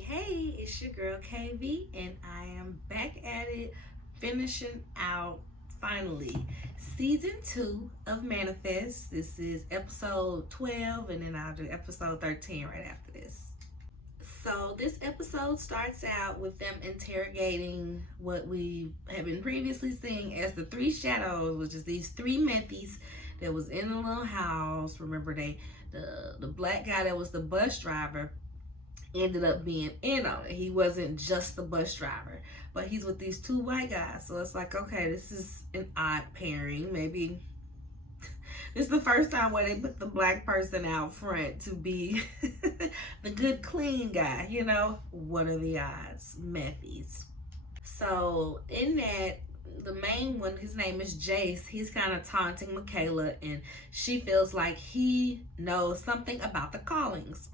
Hey, it's your girl KV, and I am back at it, finishing out finally season 2 of Manifest. This is episode 12, and then I'll do episode 13 right after this. So, this episode starts out with them interrogating what we have been previously seeing as the three shadows, which is these three Methies that was in the little house. Remember, the black guy that was the bus driver ended up being in on it. He wasn't just the bus driver, but he's with these two white guys. So it's like, okay, this is an odd pairing. Maybe this is the first time where they put the black person out front to be the good, clean guy. What are the odds? Methies. So in that, the main one, his name is Jace. He's kind of taunting Michaela, and she feels like he knows something about the callings.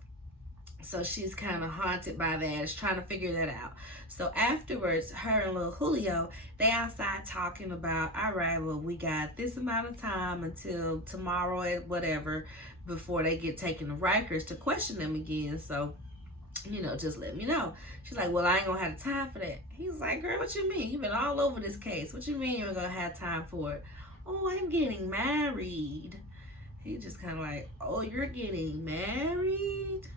So she's kind of haunted by that. Is trying to figure that out. So afterwards, her and little Julio, they outside talking about, all right, well, we got this amount of time until tomorrow at whatever before they get taken to Rikers to question them again. So, just let me know. She's like, well, I ain't gonna have time for that. He's like, girl, what you mean? You've been all over this case. What you mean you ain't gonna have time for it? Oh, I'm getting married. He just kind of like, oh, you're getting married?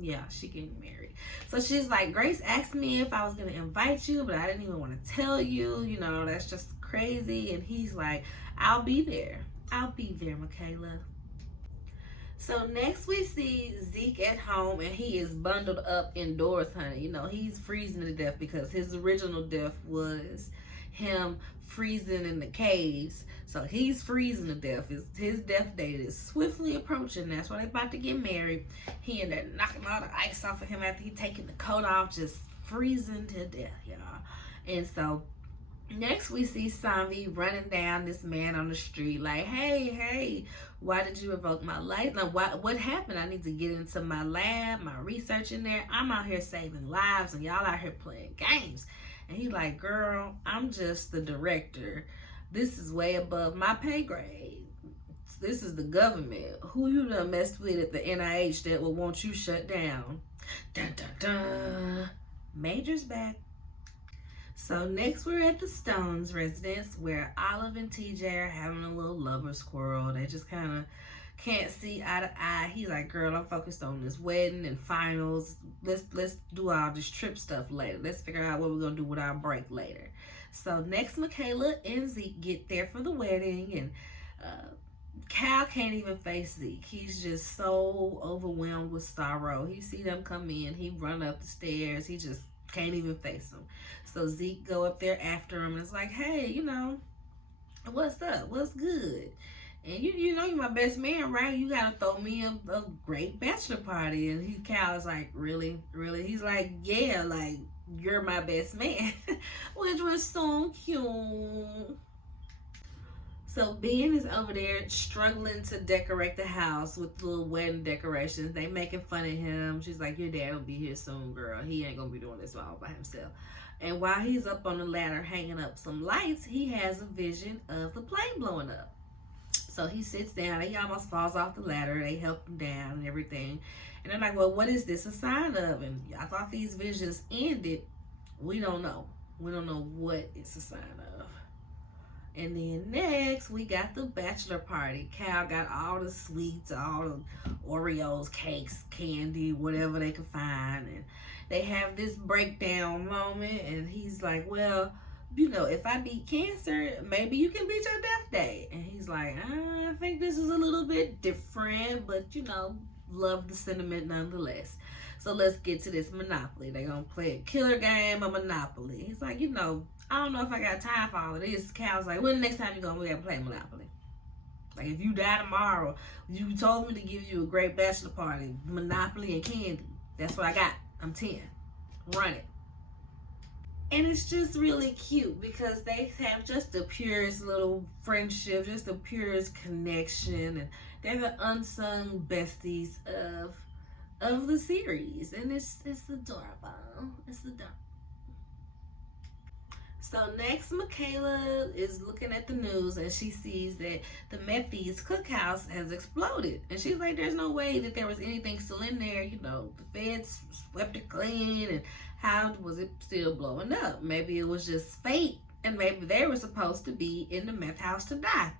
Yeah, she getting married. So she's like, Grace asked me if I was going to invite you, but I didn't even want to tell you. That's just crazy. And he's like, I'll be there. I'll be there, Michaela. So next we see Zeke at home, and he is bundled up indoors, honey. He's freezing to death because his original death was him freezing in the caves. So he's freezing to death. His death date is swiftly approaching. That's why they're about to get married. He ended up knocking all the ice off of him after he taking the coat off, just freezing to death, y'all. And so next we see Sanvi running down this man on the street like, hey, why did you revoke my license? What happened? I need to get into my lab, my research in there. I'm out here saving lives, and y'all out here playing games. And he like, girl, I'm just the director. This is way above my pay grade. This is the government. Who you done messed with at the NIH that will want you shut down? Dun, dun, dun. Major's back. So next we're at the Stones residence where Olive and TJ are having a little lover's quarrel. They just kind of can't see eye to eye. He's like, girl, I'm focused on this wedding and finals. Let's do all this trip stuff later. Let's figure out what we're gonna do with our break later. So next, Michaela and Zeke get there for the wedding, and Cal can't even face Zeke. He's just so overwhelmed with sorrow. He see them come in, he run up the stairs. He just can't even face them. So Zeke go up there after him and it's like, hey, what's up? What's good? And you're my best man, right? You gotta throw me a great bachelor party. And Cal is like, really? He's like, yeah, like, you're my best man. Which was so cute. So Ben is over there struggling to decorate the house with little wedding decorations. They making fun of him. She's like, your dad will be here soon, girl. He ain't gonna be doing this all by himself. And while he's up on the ladder hanging up some lights, he has a vision of the plane blowing up. So he sits down. He almost falls off the ladder. They help him down and everything. And they're like, well, what is this a sign of? And I thought these visions ended. We don't know. We don't know what it's a sign of. And then next, we got the bachelor party. Cal got all the sweets, all the Oreos, cakes, candy, whatever they could find. And they have this breakdown moment. And he's like, well, if I beat cancer, maybe you can beat your death date. And he's like, I think this is a little bit different, but love the sentiment nonetheless. So let's get to this Monopoly. They're going to play a killer game of Monopoly. He's like, I don't know if I got time for all of this. Cal's like, when the next time you going to play Monopoly? Like, if you die tomorrow, you told me to give you a great bachelor party, Monopoly and candy. That's what I got. I'm 10. Run it. And it's just really cute because they have just the purest little friendship, just the purest connection, and they're the unsung besties of the series, and it's adorable. It's adorable. So next, Michaela is looking at the news and she sees that the Methy's cookhouse has exploded. And she's like, there's no way that there was anything still in there. You know, the feds swept it clean, and how was it still blowing up? Maybe it was just fate, and maybe they were supposed to be in the meth house to die.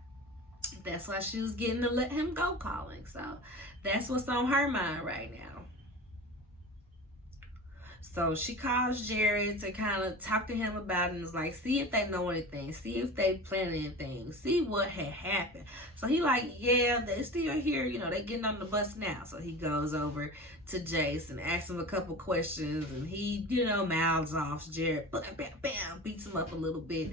That's why she was getting the let him go calling. So that's what's on her mind right now. So she calls Jared to kind of talk to him about it and is like, see if they know anything, see if they plan anything, see what had happened. So he like, yeah, they still here, you know, they getting on the bus now. So he goes over to Jace and asks him a couple questions, and he, you know, mouths off Jared, bam, bam, bam, beats him up a little bit.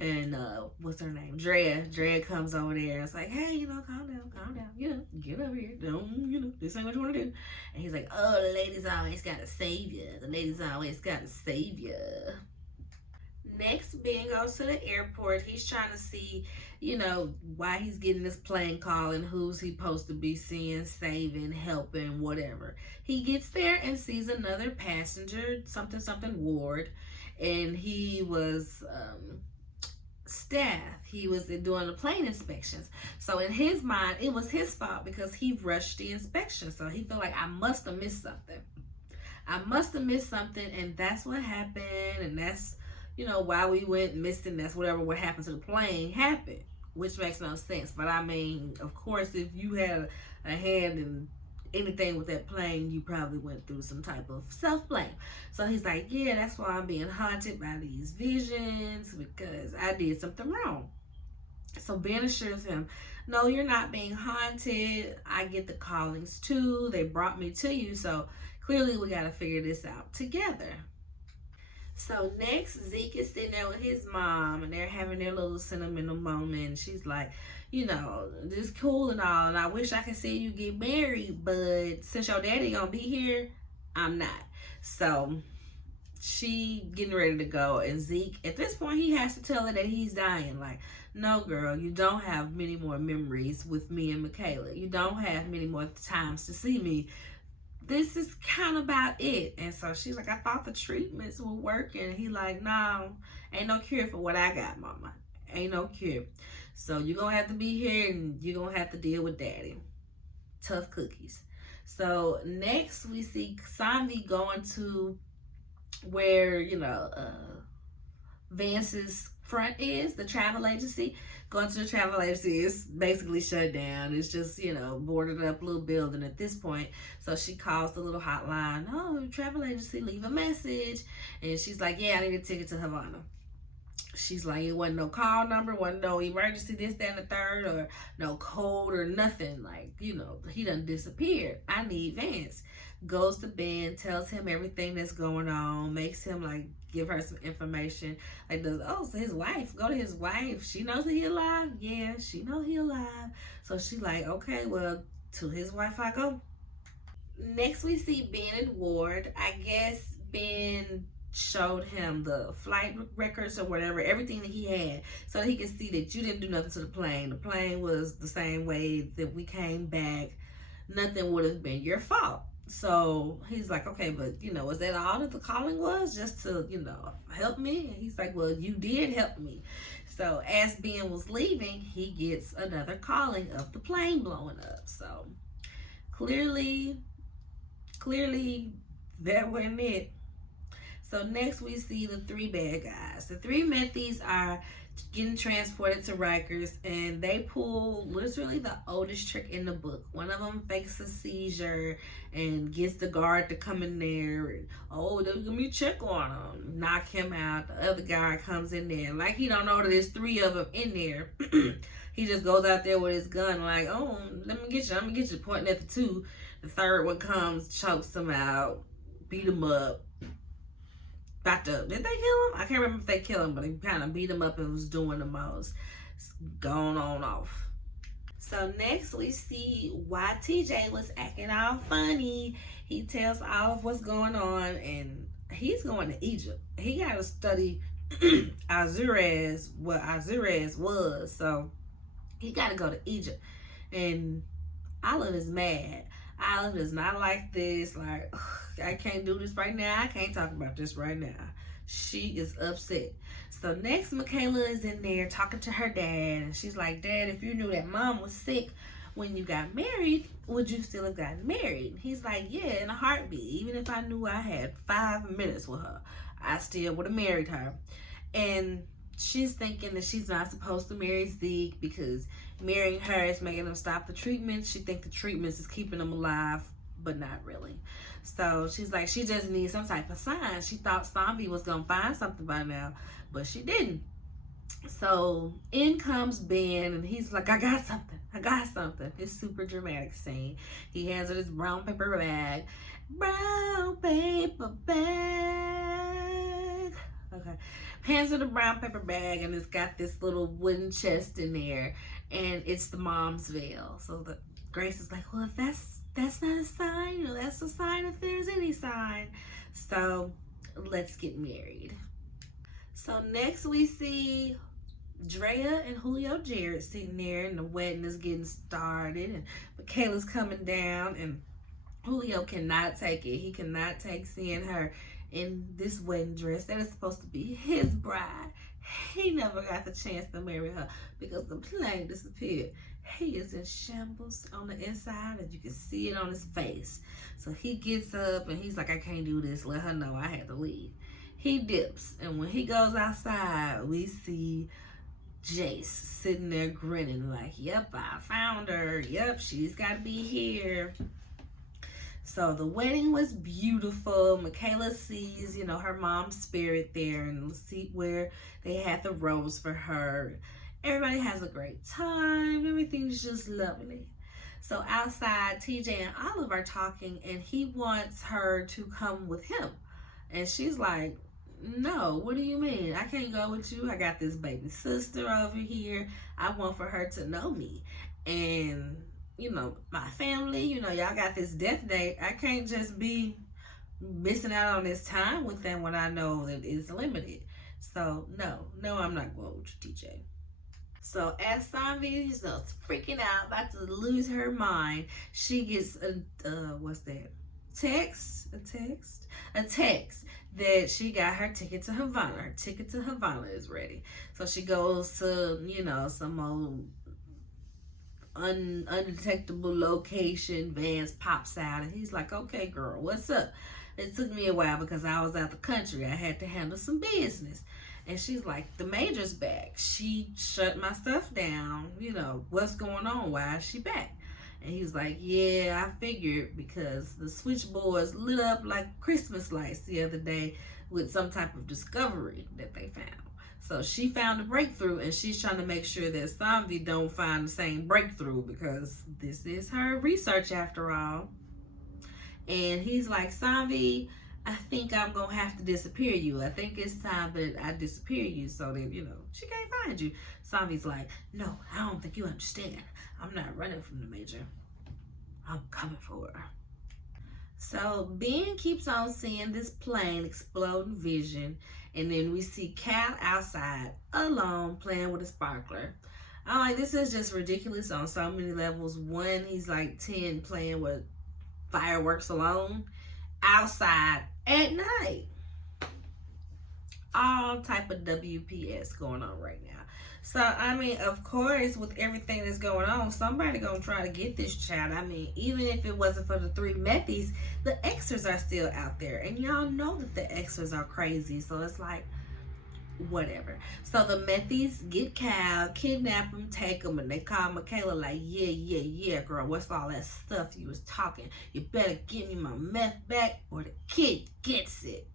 And what's her name? Drea comes over there and it's like, hey, you know, calm down, you know, get over here. Don't, you know, this ain't what you want to do. And he's like, oh, the ladies always gotta save you. The ladies always gotta save you. Next, Ben goes to the airport. He's trying to see, you know, why he's getting this plane call and who's he supposed to be seeing, saving, helping, whatever. He gets there and sees another passenger, something Ward, and he was staff. He was doing the plane inspections. So in his mind, it was his fault because he rushed the inspection. So he felt like, I must have missed something. And that's what happened, and that's, you know, why we went missing. That's what happened to the plane happened, which makes no sense. But I mean, of course, if you had a hand in anything with that plane, you probably went through some type of self-blame. So he's like, yeah, that's why I'm being haunted by these visions, because I did something wrong. So Ben assures him, no, you're not being haunted. I get the callings too. They brought me to you. So clearly we got to figure this out together. So next, Zeke is sitting there with his mom, and they're having their little sentimental moment. And she's like, you know, this cool and all, and I wish I could see you get married, but since your daddy gonna be here, I'm not. So she getting ready to go, and Zeke, at this point, he has to tell her that he's dying. Like, no, girl, you don't have many more memories with me and Michaela. You don't have many more times to see me. This is kind of about it. And so she's like, I thought the treatments were working. He like, no, ain't no cure for what I got, mama. Ain't no cure. So you're going to have to be here, and you're going to have to deal with daddy. Tough cookies. So next we see Sanvi going to where, you know, Vance's front is, the travel agency. Going to the travel agency is basically shut down. It's just, you know, boarded up little building at this point. So she calls the little hotline. Oh, travel agency, leave a message. And she's like, yeah, I need a ticket to Havana. She's like, it wasn't no call number, wasn't no emergency, this, that, and the third, or no code or nothing. Like, you know, he done disappeared. I need Vance. Goes to Ben, tells him everything that's going on, makes him like give her some information. Like, so his wife, go to his wife. She knows that he alive? Yeah, she know he alive. So she like, okay, well, to his wife I go. Next we see Ben and Ward. I guess Ben showed him the flight records or whatever, everything that he had, so he could see that you didn't do nothing to the plane. The plane was the same way that we came back. Nothing would have been your fault. So he's like, okay, but you know, is that all that the calling was? Just to, you know, help me? And he's like, well, you did help me. So as Ben was leaving, he gets another calling of the plane blowing up. So clearly that wasn't it. So next we see the three bad guys. The three Methies are getting transported to Rikers, and they pull literally the oldest trick in the book. One of them fakes a seizure and gets the guard to come in there, and let me check on him, knock him out. The other guy comes in there like he don't know that there's three of them in there. He just goes out there with his gun like, oh, let me get you, pointing at the two. The third one comes, chokes him out, beat him up. Did they kill him? I can't remember if they killed him, but they kind of beat him up and was doing the most. Gone on off. So next we see why TJ was acting all funny. He tells all of what's going on, and he's going to Egypt. He got to study Azurez, what Azurez was. So he got to go to Egypt. And Olive is mad. Olive is not like this. Like, I can't do this right now. I can't talk about this right now. She is upset. So next, Michaela is in there talking to her dad, and she's like, Dad, if you knew that mom was sick when you got married, would you still have gotten married? He's like, yeah, in a heartbeat. Even if I knew I had 5 minutes with her, I still would have married her. And she's thinking that she's not supposed to marry Zeke because marrying her is making him stop the treatment. She thinks the treatments is keeping him alive, but not really. So she's like, she just needs some type of sign. She thought Zombie was going to find something by now, but she didn't. So in comes Ben, and he's like, I got something. I got something. It's super dramatic scene. He hands her this brown paper bag. Brown paper bag. Okay. Hands her the brown paper bag, and it's got this little wooden chest in there, and it's the mom's veil. So the Grace is like, well, if that's not a sign, you know, that's a sign if there's any sign. So let's get married. So next we see Drea and Julio Jarrett sitting there, and the wedding is getting started, and Michaela's coming down, and Julio cannot take it. He cannot take seeing her in this wedding dress that is supposed to be his bride. He never got the chance to marry her because the plane disappeared. He is in shambles on the inside, and you can see it on his face. So he gets up, and he's like, I can't do this. Let her know I had to leave. He dips, and when he goes outside, we see Jace sitting there grinning like, yep, I found her. Yep, she's got to be here. So the wedding was beautiful. Michaela sees, you know, her mom's spirit there, and the seat where they had the rose for her. Everybody has a great time. Everything's just lovely. So outside, TJ and Olive are talking, and he wants her to come with him. And she's like, no, what do you mean? I can't go with you. I got this baby sister over here. I want for her to know me. And, you know, my family, you know, y'all got this death date. I can't just be missing out on this time with them when I know that it's limited. So, no, I'm not going with you, TJ. So as Zombie is freaking out, about to lose her mind, she gets a text that she got her ticket to Havana. Her ticket to Havana is ready. So she goes to, you know, some old undetectable location. Vance pops out, and he's like, okay, girl, what's up? It took me a while because I was out the country. I had to handle some business. And she's like, the major's back. She shut my stuff down. You know, what's going on? Why is she back? And he was like, yeah, I figured because the switchboards lit up like Christmas lights the other day with some type of discovery that they found. So she found a breakthrough, and she's trying to make sure that Zombie don't find the same breakthrough because this is her research after all. And he's like, Zombie, I think I'm going to have to disappear you. I think it's time that I disappear you so that, you know, she can't find you. Zombie's like, no, I don't think you understand. I'm not running from the major. I'm coming for her. So Ben keeps on seeing this plane exploding vision, and then we see Cal outside alone playing with a sparkler. I'm like, this is just ridiculous on so many levels. One, he's like 10 playing with fireworks alone outside at night. All type of WPS going on right now. So, I mean, of course, with everything that's going on, somebody gonna try to get this child. I mean, even if it wasn't for the 3 Methies, the Xers are still out there. And y'all know that the Xers are crazy. So it's like, whatever. So the Methies get Cal, kidnap him, take him, and they call Michaela like, yeah, girl, what's all that stuff you was talking? You better give me my meth back or the kid gets it.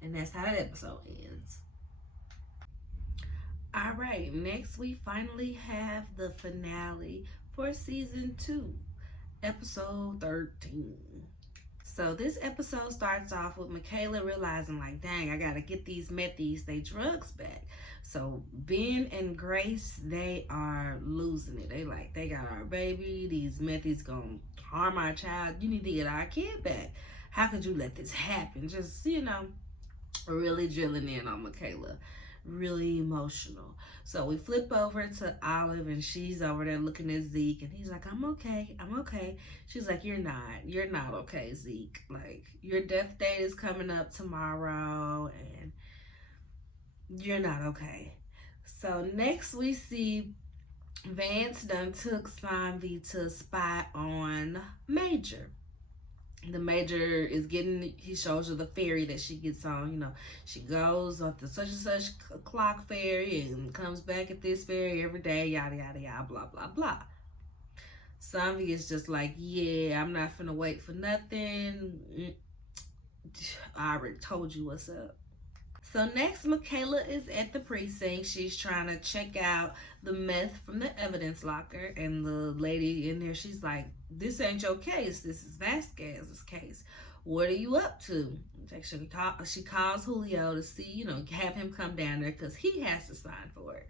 And that's how that episode ends. All right, next we finally have the finale for season 2, episode 13. So this episode starts off with Michaela realizing like, dang, I gotta get these Methies, they drugs back. So Ben and Grace, they are losing it. They got our baby, these Methies gonna harm our child. You need to get our kid back. How could you let this happen? Just, you know, really drilling in on Michaela. really emotional. So we flip over to Olive, and she's over there looking at Zeke, and he's like, I'm okay, I'm okay. She's like, you're not okay, Zeke. Like, your death date is coming up tomorrow, and you're not okay. So next we see Vance done took Sanvi to spy on Major. The Major is getting, he shows her the ferry that she gets on. She goes on the such and such clock ferry and comes back at this ferry every day, yada yada yada, blah blah blah. Sanvi is just like, yeah, I'm not finna wait for nothing. I already told you what's up. So next, Michaela is at the precinct. She's trying to check out the meth from the evidence locker. And the lady in there, she's like, this ain't your case. This is Vasquez's case. What are you up to? She calls Julio to see, have him come down there because he has to sign for it.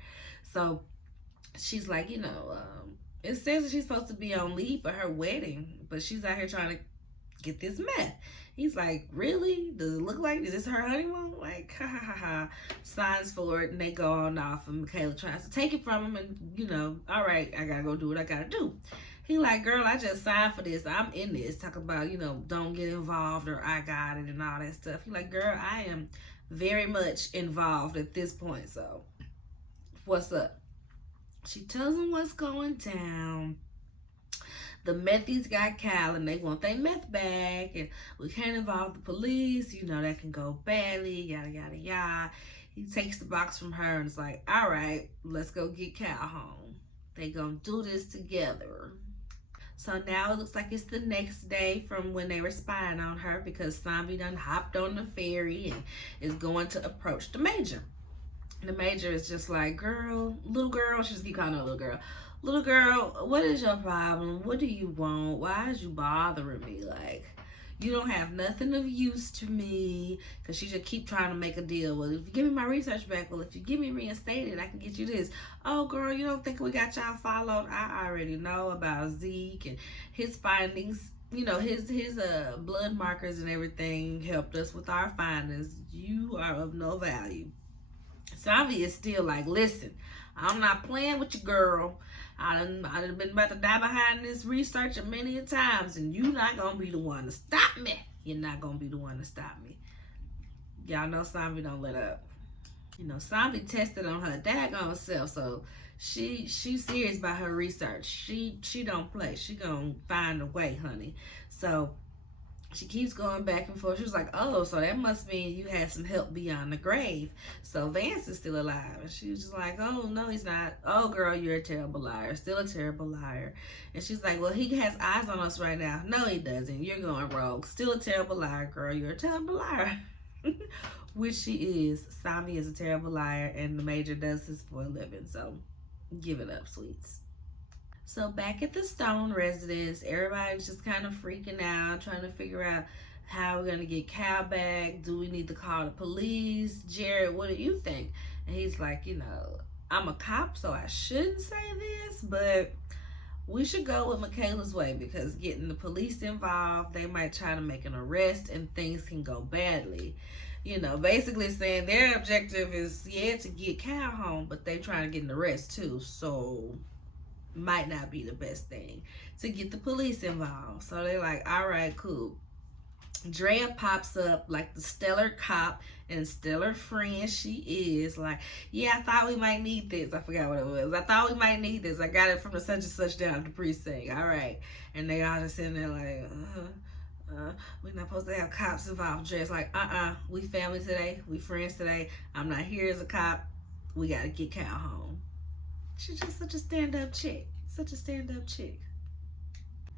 So she's like, it says that she's supposed to be on leave for her wedding, but she's out here trying to get this meth. He's like, really? Does it look like, is this her honeymoon? Like, ha ha ha ha. Signs for it, and they go on off, and Michaela tries to take it from him, and, all right, I gotta go do what I gotta do. He like, girl, I just signed for this. I'm in this. Talk about, don't get involved, or I got it, and all that stuff. He like, girl, I am very much involved at this point, so what's up? She tells him what's going down. The methies got Kyle, and they want their meth back, and we can't involve the police, that can go badly, yada yada yada. He takes the box from her and is like, all right, let's go get Kyle home. They gonna do this together. So now it looks like it's the next day from when they were spying on her, because Sanvi done hopped on the ferry and is going to approach the Major. The Major is just like, girl, little girl, she just keep calling her little girl. Little girl, what is your problem? What do you want? Why is you bothering me? Like, you don't have nothing of use to me. Because she just keep trying to make a deal. Well, if you give me my research back, well, if you give me reinstated, I can get you this. Oh, girl, you don't think we got y'all followed? I already know about Zeke and his findings. His blood markers and everything helped us with our findings. You are of no value. Sanvi is still like, listen, I'm not playing with you, girl. I done been about to die behind this research many a times, and you not gonna be the one to stop me. You're not gonna be the one to stop me. Y'all know Sanvi don't let up. Sanvi tested on her daggone self, so she's serious about her research. She don't play. She gonna find a way, honey. So she keeps going back and forth. She was like, oh, so that must mean you had some help beyond the grave. So Vance is still alive. And she was just like, oh, no, he's not. Oh, girl, you're a terrible liar. Still a terrible liar. And she's like, well, he has eyes on us right now. No, he doesn't. You're going rogue. Still a terrible liar, girl. You're a terrible liar. Which she is. Sanvi is a terrible liar, and the Major does this for a living. So give it up, sweets. So back at the Stone residence, everybody's just kind of freaking out, trying to figure out how we're going to get Cal back. Do we need to call the police? Jared, what do you think? And he's like, I'm a cop, so I shouldn't say this, but we should go with Michaela's way, because getting the police involved, they might try to make an arrest and things can go badly. Basically saying their objective is, to get Cal home, but they trying to get an arrest too, so might not be the best thing to get the police involved. So they're like, all right, cool. Drea pops up like the stellar cop and stellar friend she is, like, yeah, I thought we might need this. I forgot what it was. I thought we might need this. I got it from the such and such down at the precinct. All right. And they all just sitting there like, we're not supposed to have cops involved. Drea's like, we family today. We friends today. I'm not here as a cop. We got to get Cal home. She's just such a stand-up chick. Such a stand-up chick.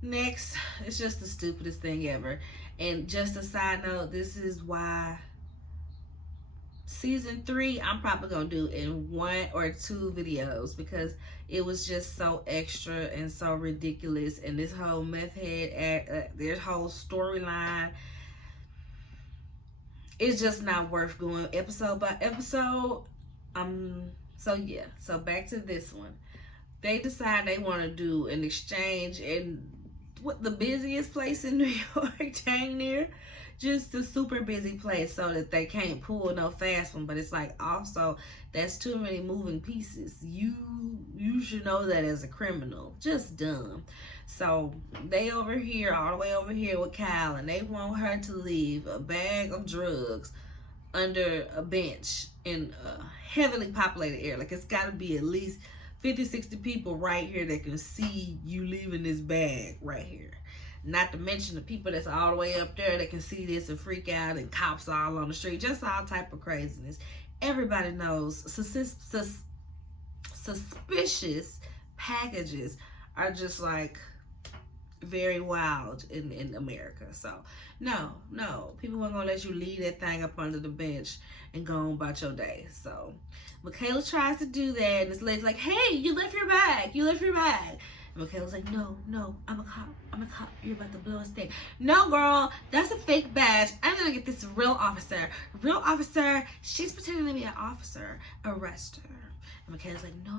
Next, it's just the stupidest thing ever. And just a side note, this is why season 3 I'm probably going to do in 1 or 2 videos, because it was just so extra and so ridiculous. And this whole meth head, their whole storyline, it's just not worth going episode by episode. So yeah, so back to this one. They decide they want to do an exchange in what the busiest place in New York, dang near just a super busy place so that they can't pull no fast one. But it's like, also, that's too many moving pieces. You should know that as a criminal. Just dumb. So they over here, all the way over here with Kyle, and they want her to leave a bag of drugs under a bench in a heavily populated area. Like, it's got to be at least 50, 60 people right here that can see you leaving this bag right here. Not to mention the people that's all the way up there that can see this and freak out, and cops all on the street. Just all type of craziness. Everybody knows suspicious packages are just like very wild in America. So no, people weren't gonna let you leave that thing up under the bench and go on about your day. So Michaela tries to do that, and this lady's like, hey, you left your bag, and Michaela's like, no, I'm a cop, you're about to blow us thing. No, girl, that's a fake badge. I'm gonna get this real officer, she's pretending to be an officer, arrest her. And Michaela's like, no,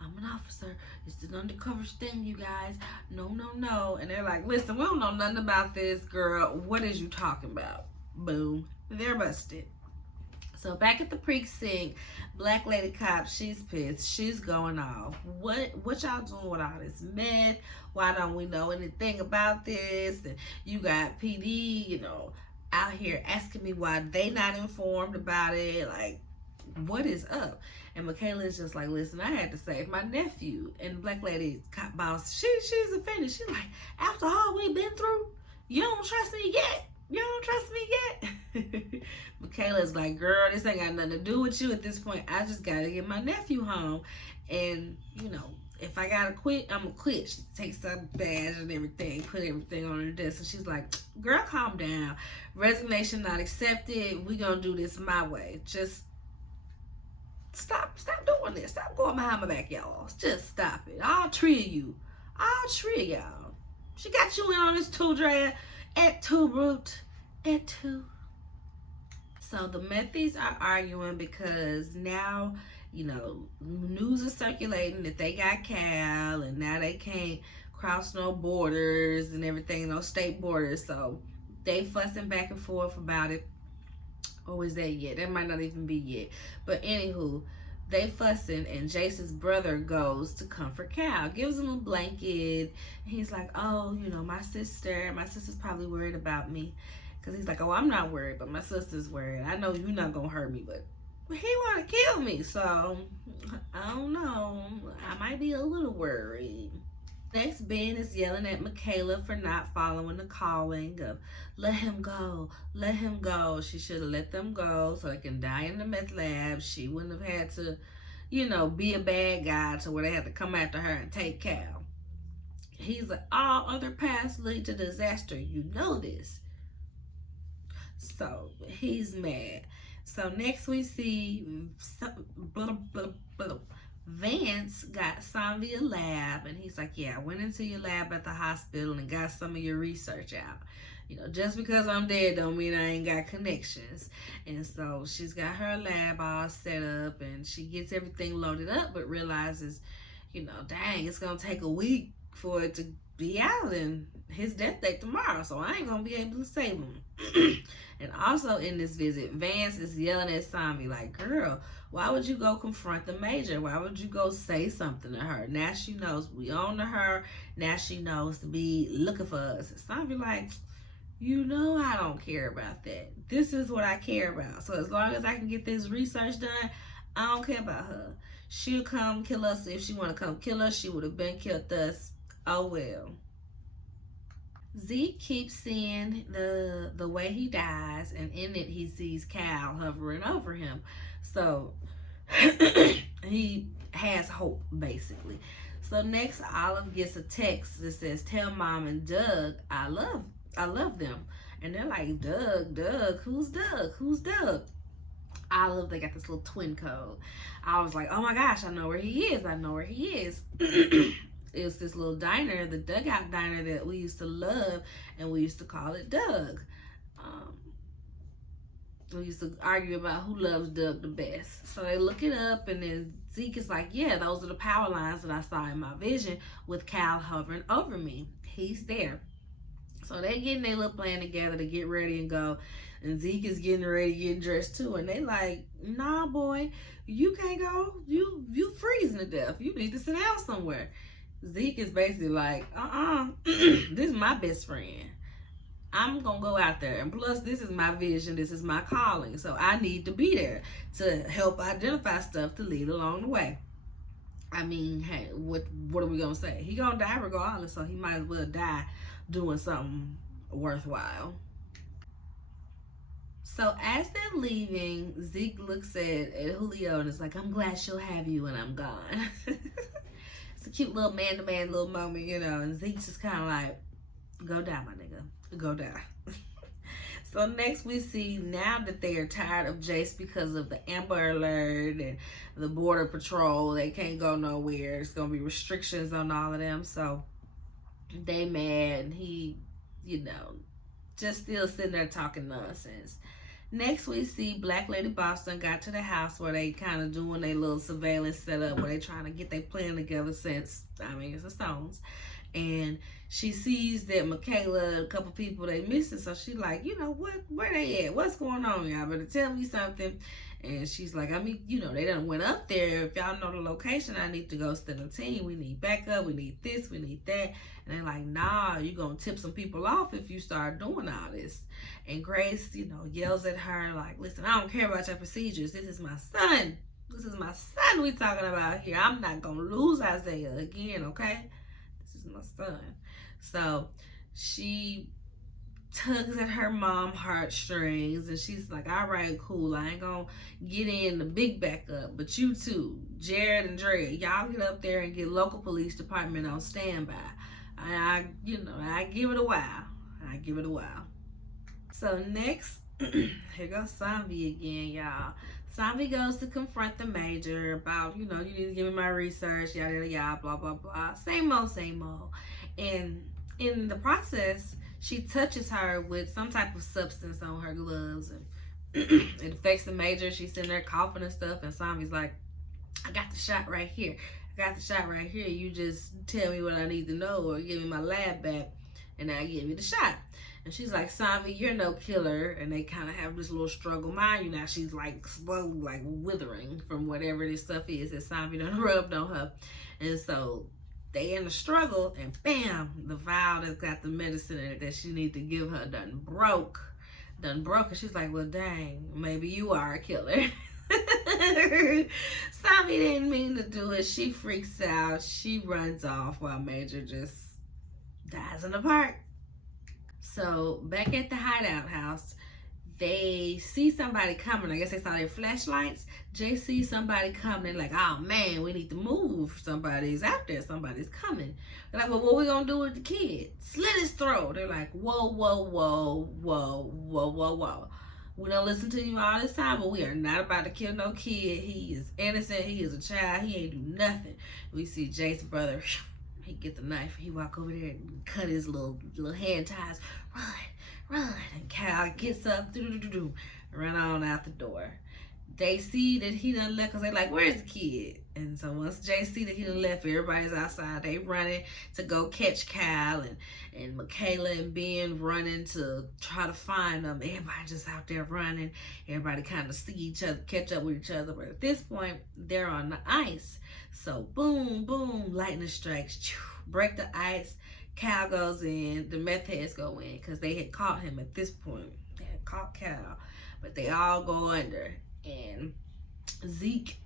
I'm an officer. It's an undercover sting, you guys. No. And they're like, listen, we don't know nothing about this, girl. What is you talking about? Boom. They're busted. So back at the precinct, black lady cop, she's pissed. She's going off. What y'all doing with all this meth? Why don't we know anything about this? And you got PD, out here asking me why they not informed about it. Like, what is up? And Michaela is just like, listen, I had to save my nephew. And the black lady cop boss, she's offended. She's like, after all we've been through, you don't trust me yet? Michaela's like, girl, this ain't got nothing to do with you at this point. I just gotta get my nephew home. And, if I gotta quit, I'm gonna quit. She takes the badge and everything, put everything on her desk. And she's like, girl, calm down. Resignation not accepted. We gonna do this my way. Just stop doing this. Stop going behind my back, y'all. Just stop it. All three of y'all. She got you in on this too, Drea. Et tu, Brute. Et tu. So the Methies are arguing because now, news is circulating that they got Cal, and now they can't cross no borders and everything, no state borders. So they fussing back and forth about it. Or is that yet? That might not even be yet. But anywho, they fussing, and Jason's brother goes to comfort Cal, gives him a blanket. He's like, oh, my sister's probably worried about me. Because he's like, oh, I'm not worried, but my sister's worried. I know you're not going to hurt me, but he want to kill me. So, I don't know. I might be a little worried. Next, Ben is yelling at Michaela for not following the calling of, let him go. She should have let them go so they can die in the meth lab. She wouldn't have had to, be a bad guy to where they had to come after her and take Cal. He's like, all other paths lead to disaster. You know this. So, he's mad. So, next we see Vance got Sanvi a lab, and he's like, yeah, I went into your lab at the hospital and got some of your research out. Just because I'm dead don't mean I ain't got connections. And so she's got her lab all set up, and she gets everything loaded up, but realizes, dang, it's going to take a week for it to be out, and his death date tomorrow, so I ain't going to be able to save him. And also in this visit, Vance is yelling at Sanvi like, girl, why would you go confront the major? Why would you go say something to her? Now she knows we own to her. Now she knows to be looking for us. Sanvi like, I don't care about that. This is what I care about. So as long as I can get this research done, I don't care about her. She'll come kill us if she want to come kill us. She would have been killed us. Oh well. Zeke keeps seeing the way he dies, and in it he sees Cal hovering over him. So he has hope, basically. So next, Olive gets a text that says, tell Mom and Doug I love them. And they're like, Doug, who's Doug? Olive, they got this little twin code. I was like, oh my gosh, I know where he is. It was this little diner, the Dugout Diner, that we used to love, and we used to call it Doug. We used to argue about who loves Doug the best. So they look it up, and then Zeke is like, yeah, those are the power lines that I saw in my vision with Cal hovering over me. He's there. So So they getting their little plan together to get ready and go. And Zeke is getting ready, getting dressed too. And they like, nah, boy, you can't go. You freezing to death. You need to sit down somewhere. Zeke is basically like, this is my best friend. I'm going to go out there. And plus, this is my vision. This is my calling. So I need to be there to help identify stuff to lead along the way. I mean, hey, what are we going to say? He going to die regardless, so he might as well die doing something worthwhile. So as they're leaving, Zeke looks at Julio and is like, I'm glad she'll have you when I'm gone. It's a cute little man-to-man little moment, you know, and Zeke's just kind of like, go die, my nigga. Go die. So next we see, now that they are tired of Jace because of the Amber Alert and the Border Patrol, they can't go nowhere. It's going to be restrictions on all of them. So they mad, and he, you know, just still sitting there talking nonsense. Next we see Black Lady Boston got to the house where they kind of doing their little surveillance setup where they trying to get their plan together since, I mean, it's the Stones. And she sees that Michaela, a couple people they missing, so she like, you know, where they at? What's going on? Y'all better tell me something. And she's like, I mean, you know, they done went up there. If y'all know the location, I need to go send a team. We need backup. We need this. We need that. And they're like, nah, you gonna tip some people off if you start doing all this. And Grace, you know, yells at her like, listen, I don't care about your procedures. This is my son. This is my son we talking about here. I'm not gonna lose Isaiah again, okay? This is my son. So she tugs at her mom heartstrings, and she's like, all right, cool, I ain't gonna get in the big backup, but you two, Jared and Dre, y'all get up there and get local police department on standby. I give it a while. So next, here goes Sanvi again, y'all. Sanvi goes to confront the major about, you know, you need to give me my research, yada yada yada, blah blah blah, same old. And in the process, she touches her with some type of substance on her gloves, and it affects the major. She's sitting there coughing and stuff, and Sanvi's like, I got the shot right here. You just tell me what I need to know or give me my lab back, and I give you the shot. And she's like, Sanvi, you're no killer. And they kind of have this little struggle. Mind you, now she's like slowly like withering from whatever this stuff is that Sanvi done rubbed on her. And so they in the struggle, and bam, the vial that's got the medicine in it that she need to give her done broke. And she's like, well, dang, maybe you are a killer. Sanvi didn't mean to do it. She freaks out. She runs off while Major just dies in the park. So back at the hideout house, they see somebody coming. I guess they saw their flashlights. Jay sees somebody coming. They're like, oh man, we need to move. Somebody's out there. Somebody's coming. They're like, well, what we gonna do with the kid? Slit his throat. They're like, whoa. We don't listen to you all this time, but we are not about to kill no kid. He is innocent. He is a child. He ain't do nothing. We see Jace's brother. He get the knife. He walk over there and cut his little hand ties. Run. And Cal gets up, run on out the door. They see that he done left, because they like, where's the kid? And so once Jay see that he done left, everybody's outside. They running to go catch Cal, and Michaela and Ben running to try to find them. Everybody just out there running. Everybody kind of see each other, catch up with each other. But at this point, they're on the ice. So boom, lightning strikes, break the ice. Cal goes in, the meth heads go in, because they had caught him at this point. They had caught Cal, but they all go under. And Zeke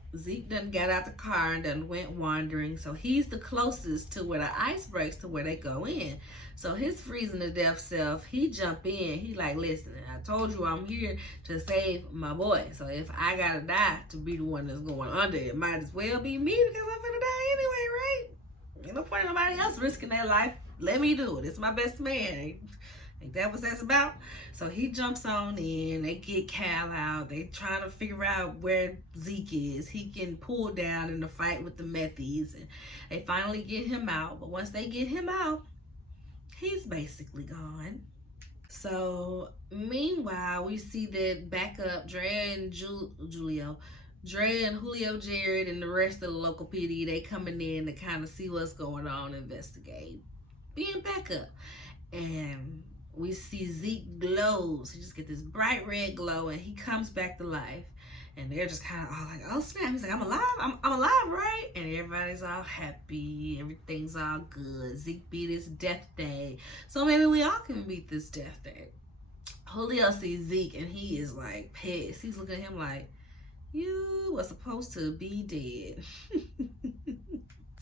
done got out the car and done went wandering, so he's the closest to where the ice breaks to where they go in. So his freezing to death self, he jump in. He like, listen, I told you I'm here to save my boy. So if I gotta die to be the one that's going under, it might as well be me, because I'm gonna die anyway, right? Ain't no point in nobody else risking their life. Let me do it. It's my best man. Ain't that what that's about? So he jumps on in. They get Cal out. They trying to figure out where Zeke is. He can pull down in the fight with the methies. And they finally get him out. But once they get him out, he's basically gone. So meanwhile, we see that backup Dre and Julio, Jared, and the rest of the local PD, they coming in to kind of see what's going on, investigate, being backup. And we see Zeke glows. He just get this bright red glow, and he comes back to life. And they're just kind of all like, oh snap. He's like, I'm alive. I'm alive, right? And everybody's all happy. Everything's all good. Zeke beat his death day. So maybe we all can beat this death day. Julio sees Zeke and he is like pissed. He's looking at him like, you were supposed to be dead.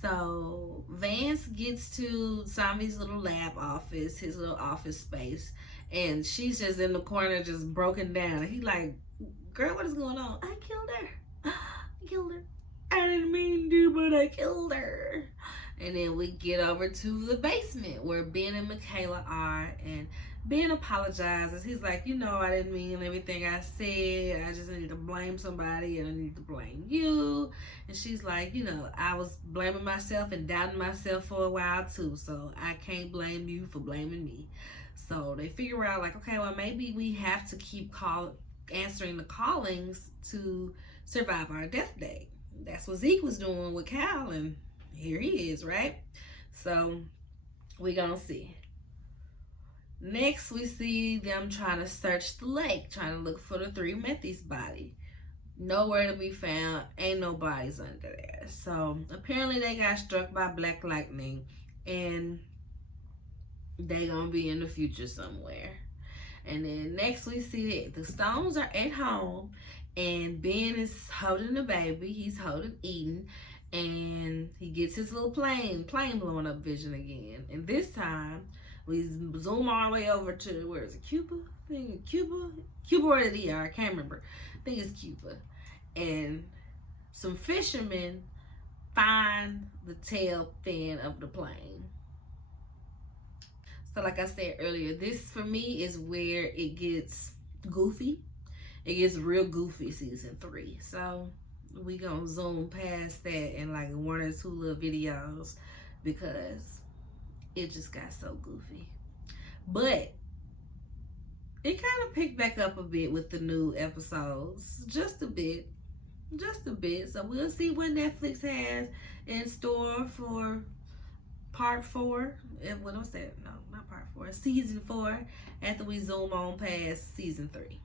So Vance gets to Zombie's little lab office, his little office space, and she's just in the corner just broken down. And he like, girl, what is going on? I killed her. I killed her. I didn't mean to, but I killed her. And then we get over to the basement where Ben and Michaela are, and Ben apologizes. He's like, you know, I didn't mean everything I said. I just need to blame somebody, and I need to blame you. And she's like, you know, I was blaming myself and doubting myself for a while too, so I can't blame you for blaming me. So they figure out like, okay, well, maybe we have to keep answering the callings to survive our death day. That's what Zeke was doing with Cal, and here he is, right? So we gonna see. Next, we see them trying to search the lake, trying to look for the 3 Methies body. Nowhere to be found. Ain't no bodies under there. So apparently they got struck by black lightning, and they gonna be in the future somewhere. And then next we see that the Stones are at home, and Ben is holding the baby. He's holding Eden, and he gets his little plane blowing up vision again. And this time we zoom all the way over to, where is it, Cuba? I think Cuba or the DR, I can't remember. I think it's Cuba. And some fishermen find the tail fin of the plane. So like I said earlier, this for me is where it gets goofy. It gets real goofy season 3. So we gonna zoom past that in like 1 or 2 little videos, because it just got so goofy. But it kind of picked back up a bit with the new episodes. Just a bit. So we'll see what Netflix has in store for part 4. What was that? No, not part 4. Season 4, after we zoom on past season 3.